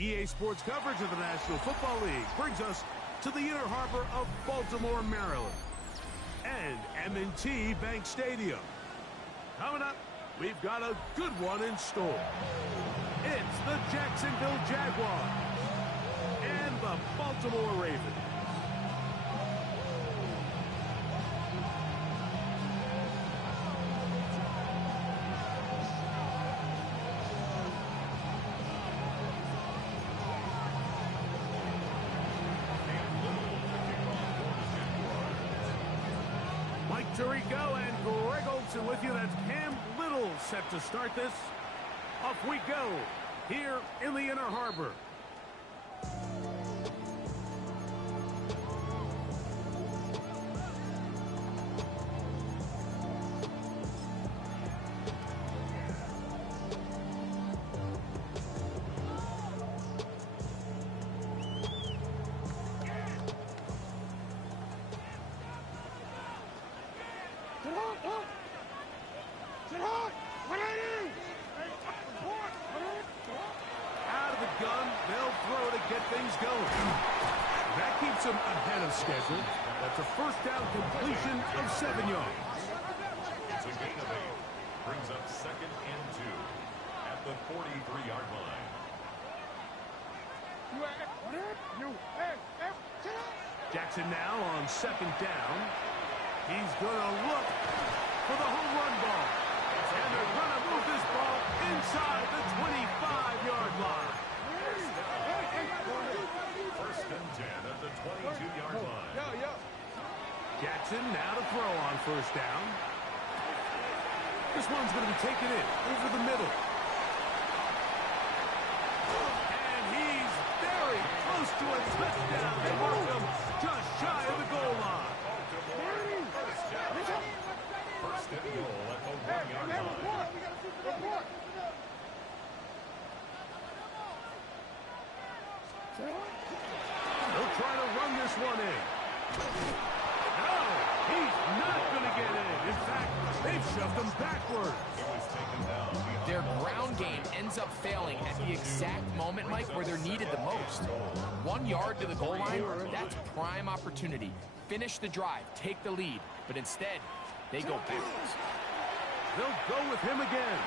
EA Sports coverage of the National Football League brings us to the inner harbor of Baltimore, Maryland, and M&T Bank Stadium. Coming up, we've got a good one in store. It's the Jacksonville Jaguars and the Baltimore Ravens. Tirico and Greg Olson with you. That's Cam Little set to start this. Off we go here in the inner harbor. Out of the gun, they'll throw to get things going. That keeps them ahead of schedule. That's a first down completion of 7 yards. It's a gain of 8. Brings up 2nd and 2 at the 43-yard line. Jackson now on 2nd down. He's going to look for the home run ball. And they're going to move this ball inside the 25-yard line. First and 10 at the 22-yard line. Jackson now to throw on first down. This one's going to be taken in over the middle. And he's very close to a touchdown. They mark him just shy of the goal line. First and goal at the 1-yard line. They'll try to run this one in. No, he's not going to get in. In fact, they've shoved him backwards. He was taken down. Their ground game ends up failing at the exact moment, Mike, where they're needed the most. 1 yard to the goal line, that's prime opportunity. Finish the drive, take the lead, but instead, they go backwards. They'll go with him again.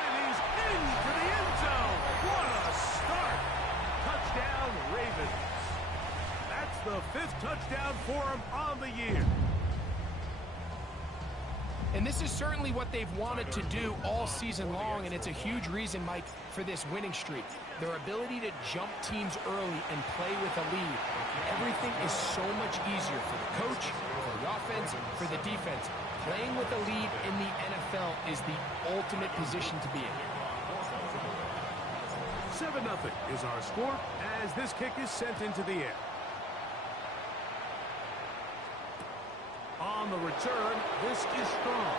And he's into the end zone. What a start. Touchdown, Ravens. That's the 5th touchdown for him on the year. And this is certainly what they've wanted to do all season long, and it's a huge reason, Mike, for this winning streak. Their ability to jump teams early and play with a lead. Everything is so much easier for the coach, for the offense, for the defense. Playing with a lead in the NFL is the ultimate position to be in. 7-0 is our score as this kick is sent into the air. On the return, this is strong.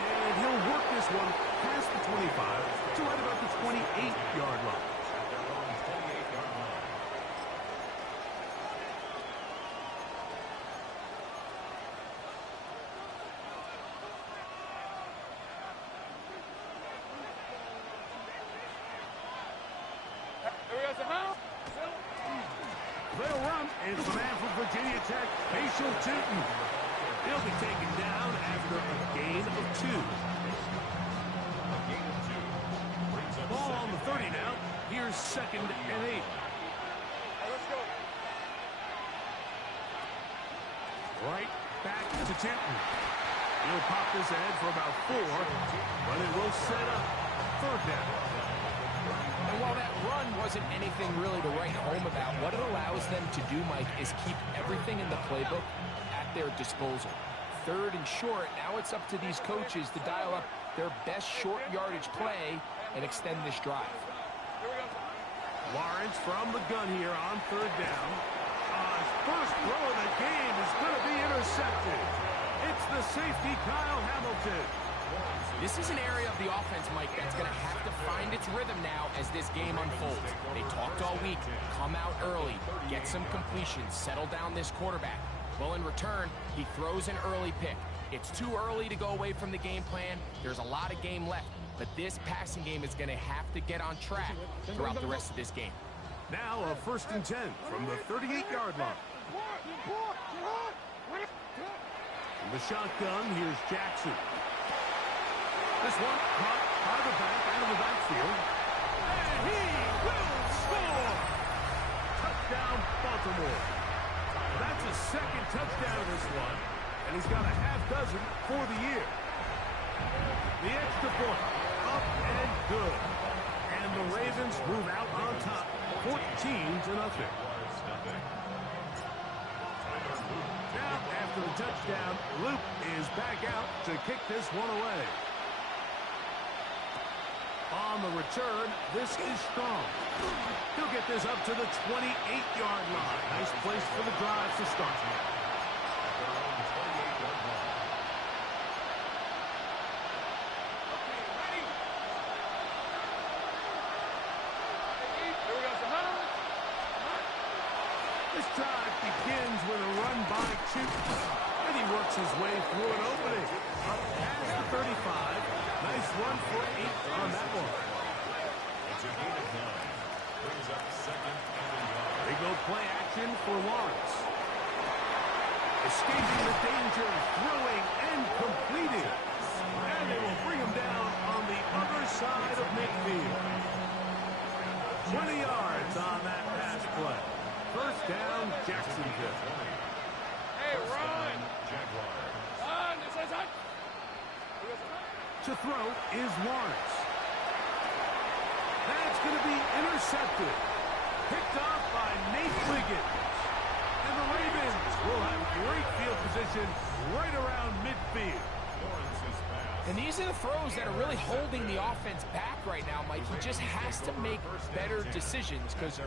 And he'll work this one past the 25 to right about the 28-yard line. They'll run. It's the man from Virginia Tech, Facial Tootin. He'll be taken down after a gain of 2. Ball on the 30 now. Here's 2nd and 8. Let's go. Right back to Tootin. He'll pop this ahead for about 4, but it will set up 3rd down. And while that run wasn't anything really to write home about, what it allows them to do, Mike, is keep everything in the playbook at their disposal. 3rd and short, now it's up to these coaches to dial up their best short yardage play and extend this drive. Lawrence from the gun here on 3rd down. His first throw of the game is going to be intercepted. It's the safety, Kyle Hamilton. This is an area of the offense, Mike, that's going to have to find its rhythm now as this game unfolds. They talked all week, come out early, get some completions, settle down this quarterback. Well, in return, he throws an early pick. It's too early to go away from the game plan. There's a lot of game left, but this passing game is going to have to get on track throughout the rest of this game. Now a 1st and 10 from the 38-yard line. From the shotgun, here's Jackson. This one caught by the back out of the backfield. And he will score! Touchdown, Baltimore. That's his 2nd touchdown of this one, and he's got a half dozen for the year. The extra point, up and good. And the Ravens move out on top, 14-0. Now, after the touchdown, Luke is back out to kick this one away. On the return, this is strong. He'll get this up to the 28-yard line. Nice place for the drive to start. This drive begins with a run by Chute, and he works his way through an opening. Up past the 35. Nice run for 8 on that one. It's a gain of 9. Brings up 2nd and 1. They go play action for Lawrence. Escaping the danger, throwing and completing. And they will bring him down on the other side of midfield. 20 yards on that pass play. 1st down, Jacksonville. Hey, run! Jaguars. To throw is Lawrence. That's going to be intercepted. Picked off by Nate Wiggins. And the Ravens will have great field position right around midfield. Lawrence's pass. And these are the throws that are really holding the offense back right now, Mike. He just has to make better decisions because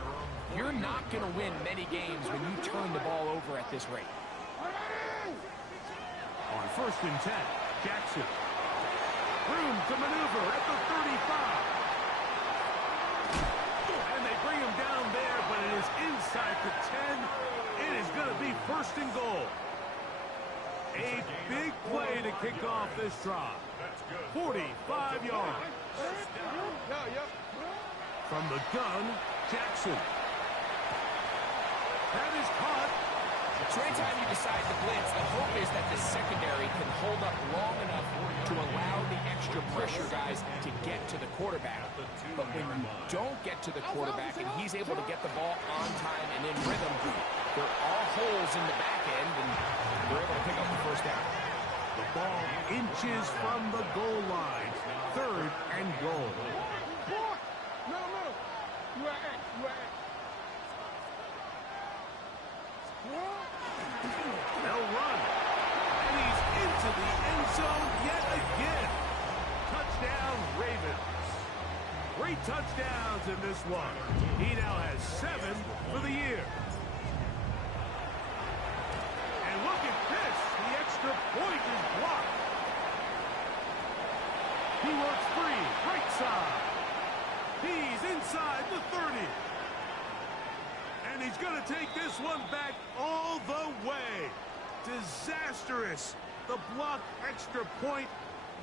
you're not going to win many games when you turn the ball over at this rate. On 1st and 10, Jackson. Room to maneuver at the 35. And they bring him down there, but it is inside the 10. It is going to be 1st and goal. A big play to kick off this drive. 45 yards. From the gun, Jackson. That is caught. So anytime you decide to blitz, the hope is that the secondary can hold up long enough to allow the extra pressure guys to get to the quarterback. But when you don't get to the quarterback and he's able to get the ball on time and in rhythm, there are holes in the back end, and they're able to pick up the 1st down. The ball inches from the goal line. 3rd and goal. They'll run. And he's into the end zone yet again. Touchdown, Ravens. 3 touchdowns in this one. He now has 7 for the year. And look at this. The extra point is blocked. He works free. Right side. He's inside the 30. And he's going to take this one back all the way. Disastrous. The blocked extra point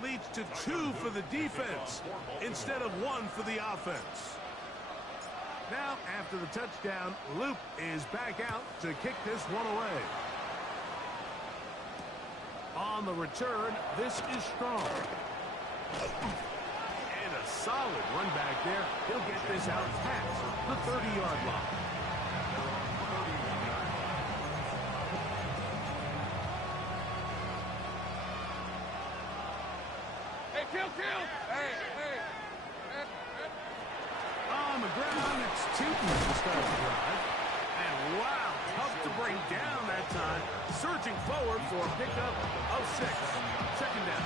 leads to 2 for the defense instead of 1 for the offense. Now, after the touchdown, Luke is back out to kick this one away. On the return, this is strong. And a solid run back there. He'll get this out past the 30-yard line. Kill! Hey! On the ground, it's Tootin to start the drive. And wow, tough to bring down that time. Surging forward for a pickup of 6. 2nd down.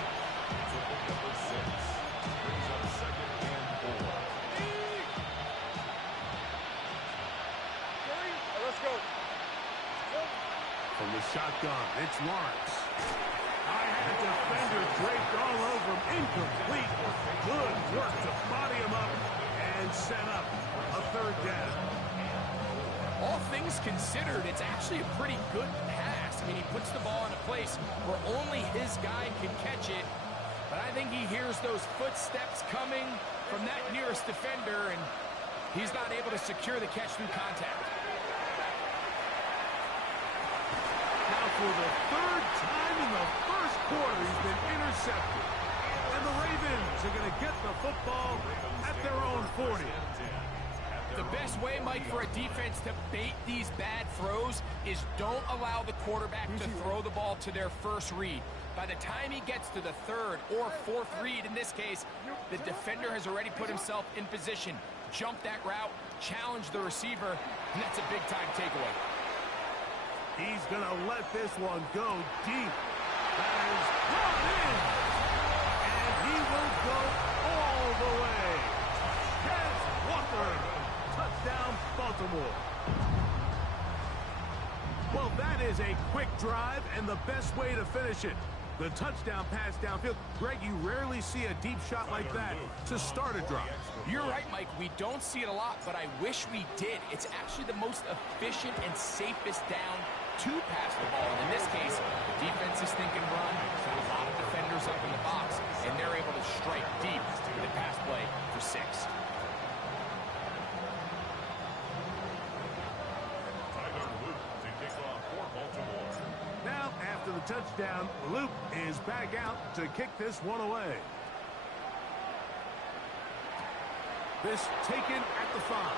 It's a pickup of 6. Brings up 2nd and 4. Let's go. From the shotgun, it's Lawrence. I had defender draped all over him. Incomplete. Good work to body him up and set up a 3rd down. all things considered, it's actually a pretty good pass. I mean, he puts the ball in a place where only his guy can catch it. But I think he hears those footsteps coming from that nearest defender, and he's not able to secure the catch through contact. Now for the third time in the first quarter, he's been intercepted. And the Ravens are going to get the football at their own 40. The best way, Mike, for a defense to bait these bad throws is don't allow the quarterback to throw the ball to their first read. By the time he gets to the third or fourth read, in this case, the defender has already put himself in position. Jump that route, challenge the receiver, and that's a big-time takeaway. He's going to let this one go deep. That is brought in. And he will go all the way. Yes, Walker. Touchdown, Baltimore. Well, that is a quick drive and the best way to finish it. The touchdown pass downfield. Greg, you rarely see a deep shot like that to start a drive. You're right, Mike. We don't see it a lot, but I wish we did. It's actually the most efficient and safest down to pass the ball. And in this case, the defense is thinking run. Got a lot of defenders up in the box, and they're able to strike deep with a pass play for 6. Now, after the touchdown, Luke is back out to kick this one away. This taken at the 5.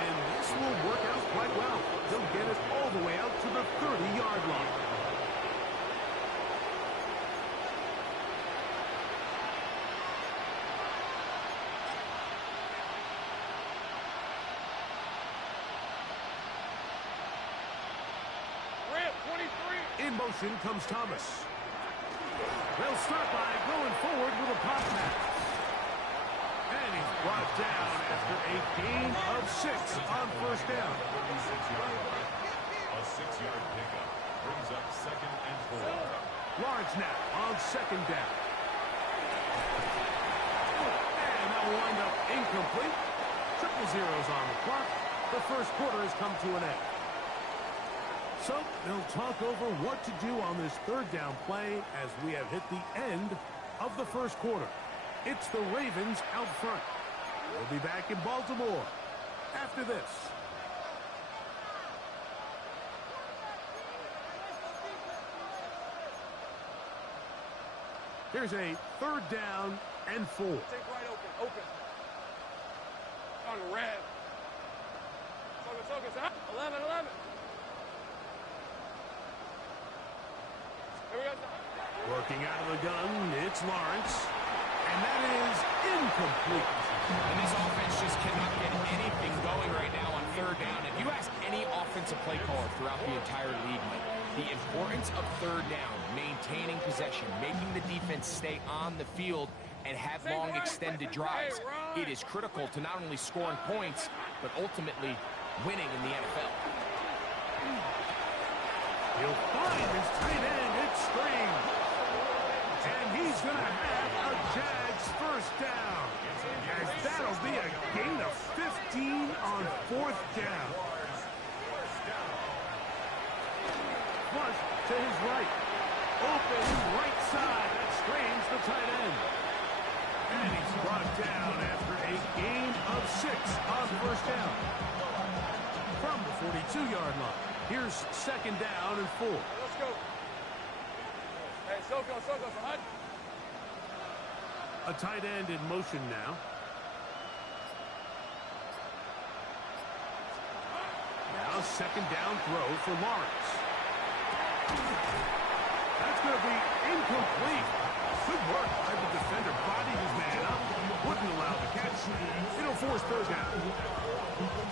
And this will work out quite well. He'll get it all the way out to the 30-yard line. In motion comes Thomas. They'll start by going forward with a pop pass. And he's brought down after a gain of 6 on first down. A 6-yard pickup brings up 2nd and 4. Lawrence now on 2nd down. And that will wind up incomplete. 0-0s on the clock. The first quarter has come to an end. So they'll talk over what to do on this third down play as we have hit the end of the first quarter. It's the Ravens out front. We'll be back in Baltimore after this. Here's a 3rd down and 4. Take right open. On red. Focus. 11. Working out of the gun, it's Lawrence. And that is incomplete. And this offense just cannot get anything going right now on 3rd down. If you ask any offensive play caller throughout the entire league, the importance of 3rd down, maintaining possession, making the defense stay on the field, and have long extended drives, it is critical to not only scoring points, but ultimately winning in the NFL. He'll find his tight end. It's Strange. And he's going to have a Jags first down. As that'll be a gain of 15 on 4th down. Flush to his right. Open right side. That's Strange, the tight end. And he's brought down after a gain of 6 on first down. From the 42-yard line. Here's 2nd down and 4. Let's go. Hey, Soko, hunt. A tight end in motion now. Now 2nd down throw for Lawrence. That's going to be incomplete. Good work by the defender. Bodied his man up. Wouldn't allow the catch. It'll force 3rd down.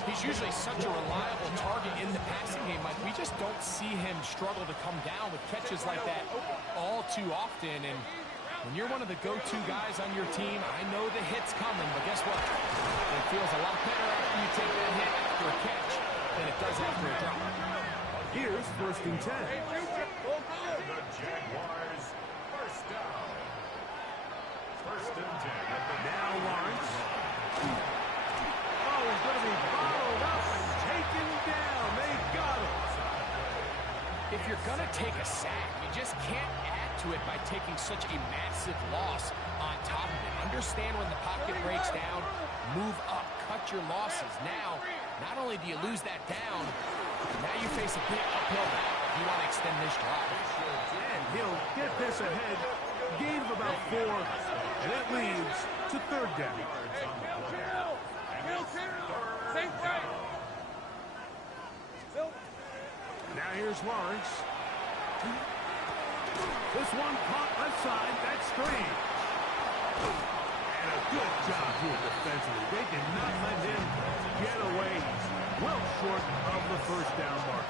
He's usually such a reliable target in the passing game, Mike. We just don't see him struggle to come down with catches like that all too often. And when you're one of the go-to guys on your team, I know the hit's coming, but guess what? It feels a lot better after you take that hit after a catch than it does after a drop. Here's 1st and 10. The Jaguars first down. 1st and 10. Now Lawrence. Oh, he's going to be fouled tackled up and taken down. They got him. If you're going to take a sack, you just can't add to it by taking such a massive loss on top of it. Understand when the pocket breaks down, move up, cut your losses. Now, not only do you lose that down, now you face a big uphill battle if you want to extend this drive. And he'll get this ahead. Gain of about 4, and it leads to third down. Now here's Lawrence. This one caught left side. That's 3. And a good job here defensively. They did not let him get away. Well short of the first down mark.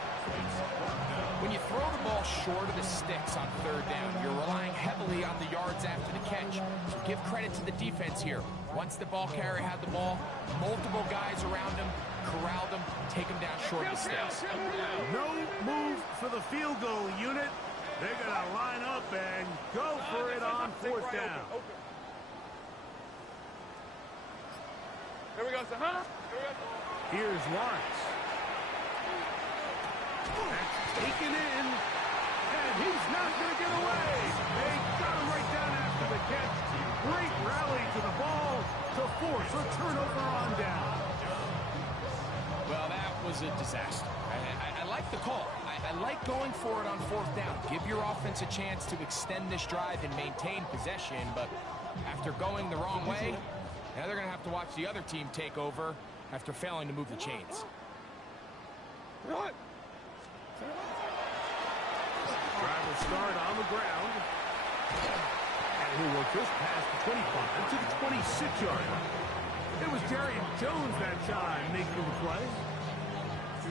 When you throw the ball short of the sticks on third down, you're relying heavily on the yards after the catch. So give credit to the defense here. Once the ball carrier had the ball, multiple guys around him, corralled him, take him down short of the sticks. No move for the field goal unit. They're going to line up and go for it on fourth down. Here we go, son. Here's Lawrence. That's taken in, and he's not going to get away. They got him right down after the catch. Great rally to the ball to force a turnover on down. Well, that was a disaster. I like the call. I like going for it on fourth down. Give your offense a chance to extend this drive and maintain possession, but after going the wrong way, now they're going to have to watch the other team take over after failing to move the chains. Drive will start on the ground. And he'll work this past the 25 to the 26-yard line. It was Darian Jones that time making the play.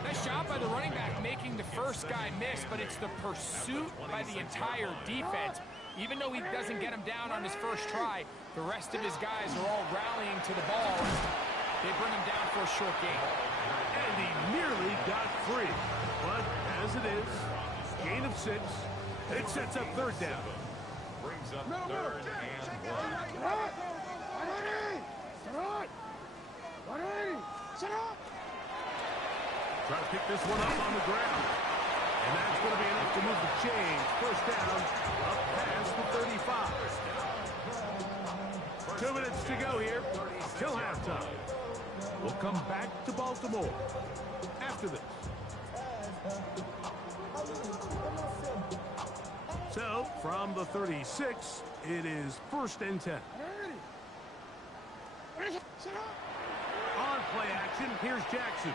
Nice job by the running back making the first guy miss, but it's the pursuit by the entire defense. Even though he doesn't get him down on his first try, the rest of his guys are all rallying to the ball. They bring him down for a short gain. And he nearly got free. But as it is, gain of 6. It sets up third down. Brings up third and 1. Try to pick this one up on the ground. And that's going to be enough to move the chains. First down, up past the 35. 2 minutes to go here till halftime. We'll come back to Baltimore after this. So, from the 36, it is 1st and 10. On play action, here's Jackson.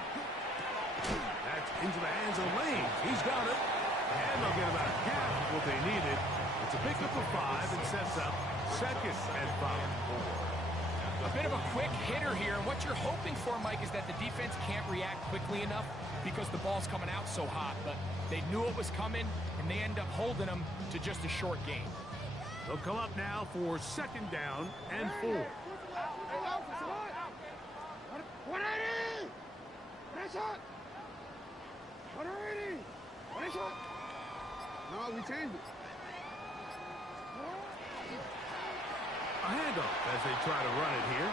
That's into the hands of Lane. He's got it. And they'll get about half what they needed. It's a pickup of 5 and sets up 2nd and 5. A bit of a quick hitter here, and what you're hoping for, Mike, is that the defense can't react quickly enough because the ball's coming out so hot, but they knew it was coming, and they end up holding them to just a short gain. They'll come up now for 2nd down and 4. No, we changed it. A handoff as they try to run it here.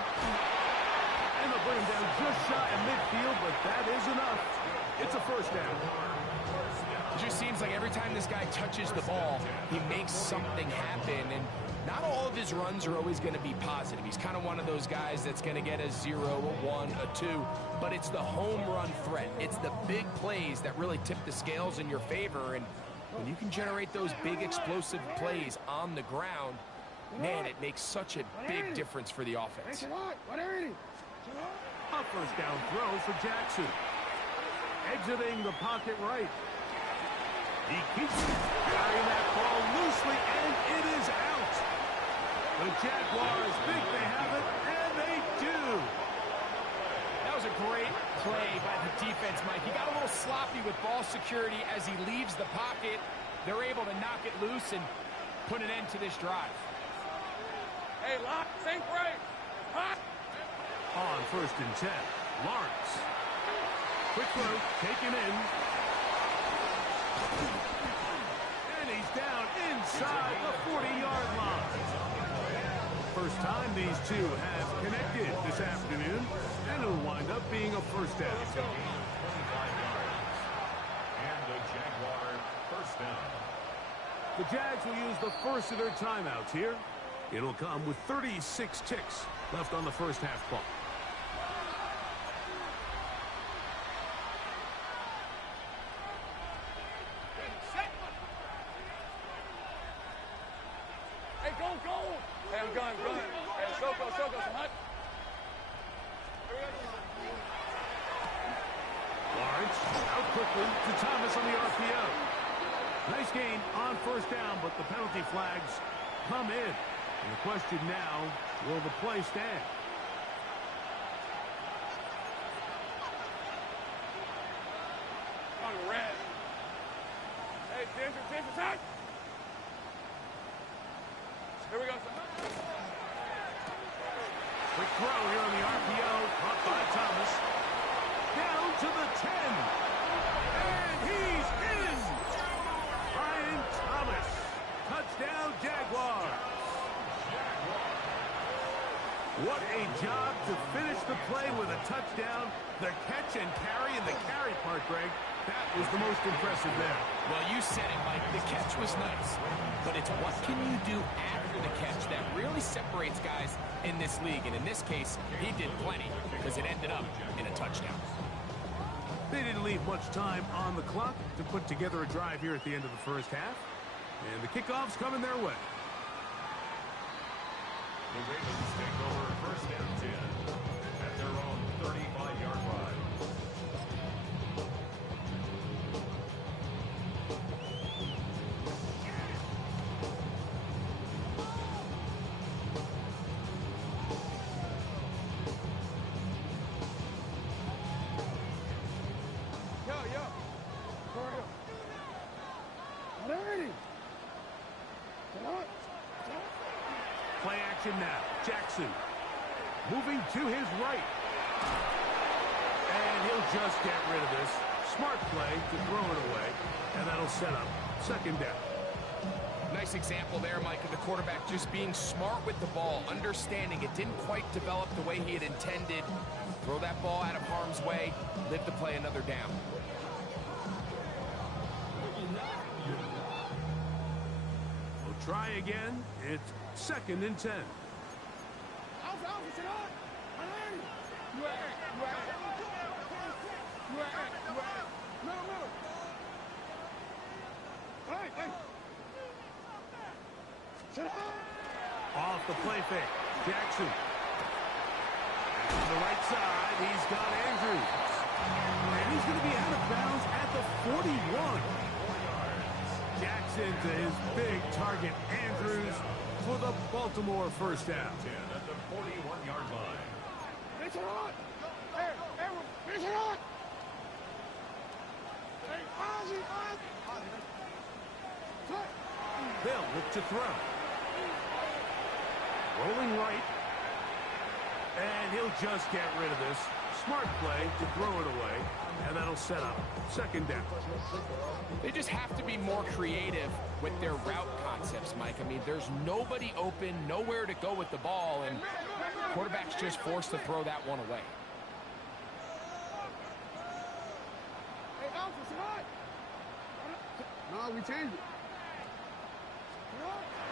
And they'll bring him down just shy of midfield, but that is enough. It's a first down. It just seems like every time this guy touches the ball, he makes something happen, and not all of his runs are always going to be positive. He's kind of one of those guys that's going to get a 0, a 1, a 2, but it's the home run threat. It's the big plays that really tip the scales in your favor, and when you can generate those big explosive plays on the ground, man, it makes such a big difference for the offense. A first down throw for Jackson. Exiting the pocket right. He keeps carrying that ball loosely, and it is out. The Jaguars think they have it, and they do. That was a great play by the defense, Mike. He got a little sloppy with ball security as he leaves the pocket. They're able to knock it loose and put an end to this drive. Hey, lock, think right. Hot. On 1st and 10, Lawrence. Quick throw, taken in. And he's down inside the 40-yard line. first time these two have connected this afternoon, and it'll wind up being a first down. It's a gain of 25 yards. And the Jaguar first down. The Jags will use the first of their timeouts here. It'll come with 36 ticks left on the first half clock. Hey, go! Hey, I'm going. Hey, so go, hut. Lawrence out quickly to Thomas on the RPO. Nice gain on first down, but the penalty flags come in. And the question now, will the play stand? On red. Hey, Ginger, tight. Here we go, son. Quick throw here on the RPO, caught by Thomas. Down to the 10. And he's in. Brian Thomas. Touchdown, Jaguars. What a job to finish the play with a touchdown. The catch and carry, and the carry part, Greg, that was the most impressive there. Well, you said it, Mike. The catch was nice. But it's what can you do after the catch that really separates guys in this league. And in this case, he did plenty because it ended up in a touchdown. They didn't leave much time on the clock to put together a drive here at the end of the first half. And the kickoff's coming their way. The Ravens take over first down 10 at their own 35-yard line. Yo. Hurry up. Ready. Play action now. Jackson moving to his right. And he'll just get rid of this. Smart play to throw it away. And that'll set up second down. Nice example there, Mike, of the quarterback just being smart with the ball, understanding it didn't quite develop the way he had intended. Throw that ball out of harm's way, live to play another down. We'll try again. It's second and 10. Off the play fake. Jackson. To the right side, he's got Andrews. And he's going to be out of bounds at the 41. Jackson to his big target, Andrews, for the Baltimore first down. 10 at the 41-yard line. It's on. Hey, it's on. Hey, Ozzy, They'll look to throw. Rolling right. And he'll just get rid of this. Smart play to throw it away. And that'll set up second down. They just have to be more creative with their route concepts, Mike. I mean, there's nobody open, nowhere to go with the ball, and quarterback's just forced to throw that one away. Hey, Alpha, no, we changed it.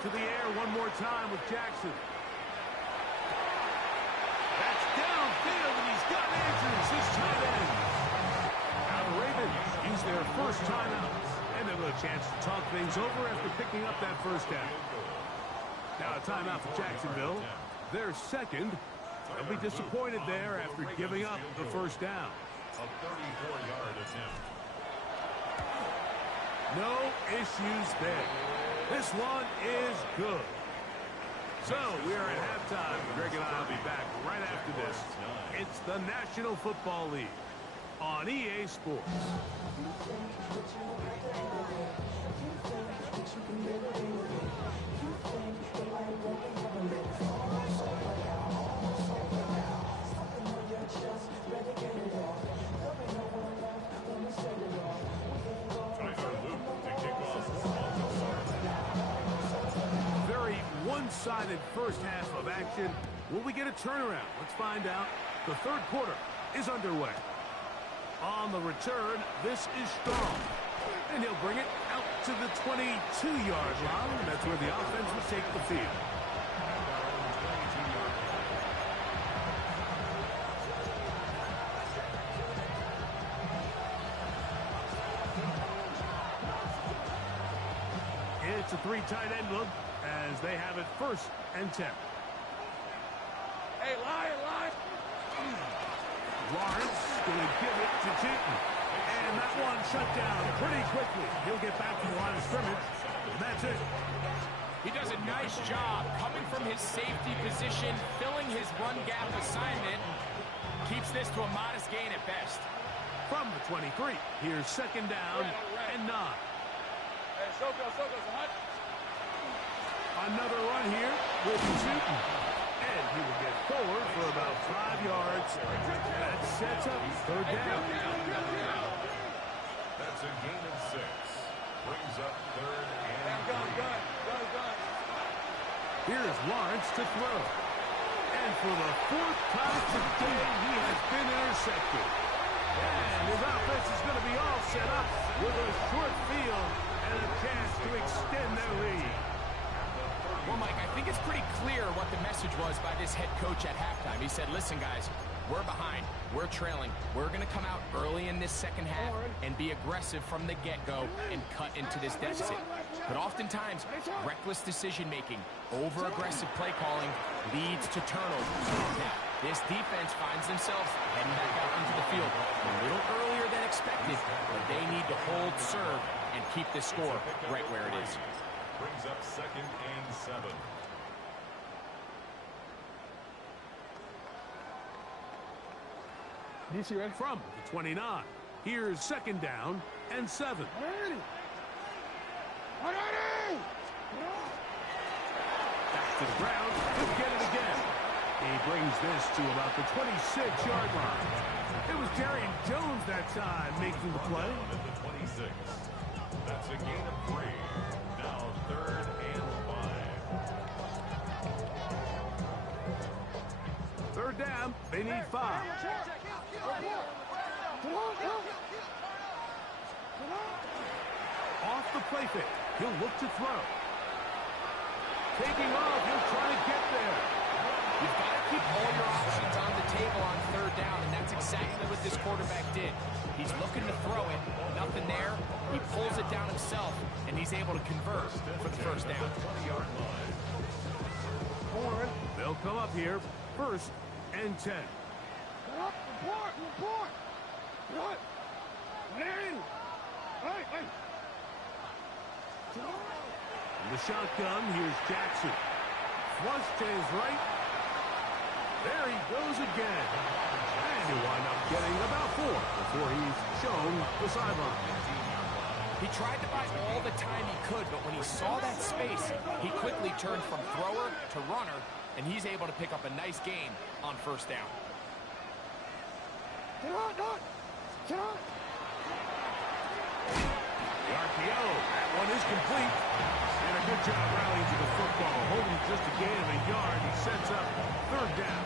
To the air one more time with Jackson. That's downfield, and he's got Andrews, his tight end. Now the Ravens use their first timeout, and they'll have a chance to talk things over after picking up that first down. Now a timeout for Jacksonville. Their second. They'll be disappointed there after giving up the first down. A 34-yard attempt. No issues there. This one is good. So we are at halftime. Greg and I will be back right after this. It's the National Football League on EA Sports. one-sided first half of action. Will we get a turnaround? Let's find out. The third quarter is underway. On the return, this is Strong. And he'll bring it out to the 22-yard line. That's where the offense will take the field. It's a three tight end look as they have it 1st and 10. Hey, line. Lawrence going to give it to Keaton. And that one shut down pretty quickly. He'll get back to the line of scrimmage. And that's it. He does a nice job coming from his safety position, filling his run gap assignment. Keeps this to a modest gain at best. From the 23, here's 2nd down and 9. Hey, Soko, hunt. Another run here with Keaton. And he will get forward for about 5 yards. That sets up 3rd down. That's a gain of 6. Brings up 3rd and Gun. Here's Lawrence to throw. And for the 4th time today, he has been intercepted. And his offense is going to be all set up with a short field and a chance to extend their lead. Well, Mike, I think it's pretty clear what the message was by this head coach at halftime. He said, listen, guys, we're behind. We're trailing. We're going to come out early in this second half and be aggressive from the get-go and cut into this deficit. But oftentimes, reckless decision-making, over-aggressive play calling leads to turnovers. Now, this defense finds themselves heading back out into the field a little earlier than expected, but they need to hold serve and keep this score right where it is. brings up 2nd and 7. DC ready? From the 29. Here's 2nd down and 7. Back to the ground. He'll get it again. He brings this to about the 26-yard line. It was Jerry Jones that time making the play. At the 26. That's a gain of 3. Now 3rd and 5. 3rd down. They need 5. Off the play fake. He'll look to throw. Taking off. He'll try to get there. You've got to keep all your options on the table on 3rd down, and that's exactly what this quarterback did. He's looking to throw it. Nothing there. He pulls it down himself, and he's able to convert for the 1st down. They'll come up here. 1st and 10. In the shotgun, here's Jackson. Flush to his right. There he goes again. And he'll wind up getting about 4 before he's shown the sideline. He tried to buy all the time he could, but when he saw that space, he quickly turned from thrower to runner, and he's able to pick up a nice gain on 1st down. The RPO, that one is complete. And a good job rallying to the football. Holding just a gain of a yard. He sets up 3rd down.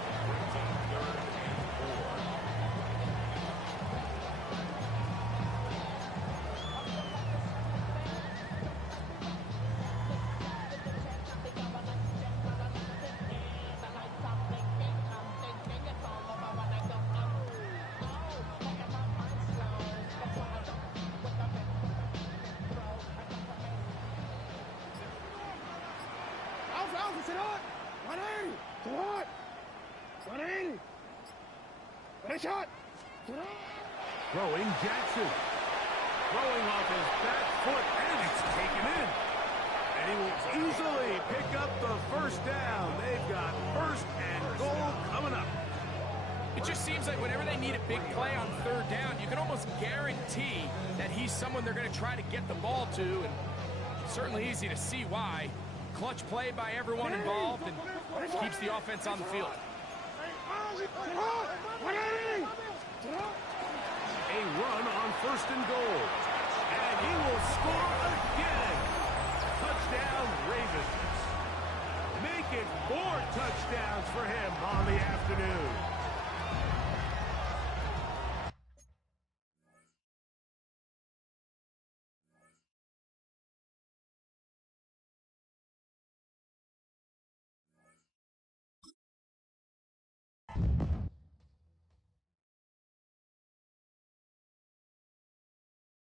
Throwing Jackson. Throwing off his back foot, and it's taken in. And he will easily pick up the 1st down. They've got 1st and goal coming up. It just seems like whenever they need a big play on 3rd down, you can almost guarantee that he's someone they're going to try to get the ball to, and it's certainly easy to see why. Clutch play by everyone involved and keeps the offense on the field. A run on 1st and goal. And he will score again. Touchdown, Ravens. make it 4 touchdowns for him on the afternoon.